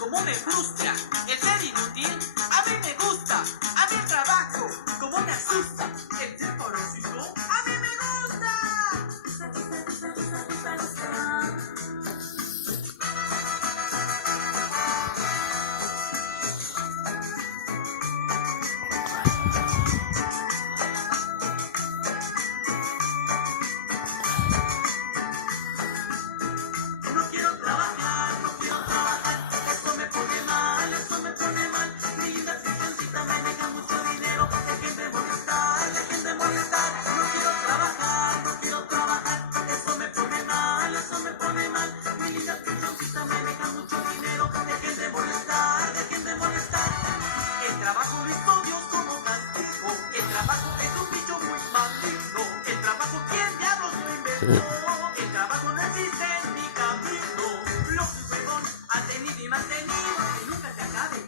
como me frustra el ser inútil. A mí me gusta, a mí el trabajo, como me asusta el ser parásito. A mí me gusta. No quiero trabajar, eso me pone mal, eso me pone mal. Mi linda prisioncita me deja mucho dinero, dejen de molestar, dejen de molestar. No quiero trabajar, eso me pone mal, eso me pone mal. Mi linda prisioncita me deja mucho dinero, dejen de molestar, dejen de molestar. El trabajo lo hizo Dios como castigo, el trabajo es un bicho muy maligno. El trabajo, ¿quién diablos lo inventó? El trabajo no existe en mi camino. Lo que huevón ha tenido y mantenido, que nunca se acabe.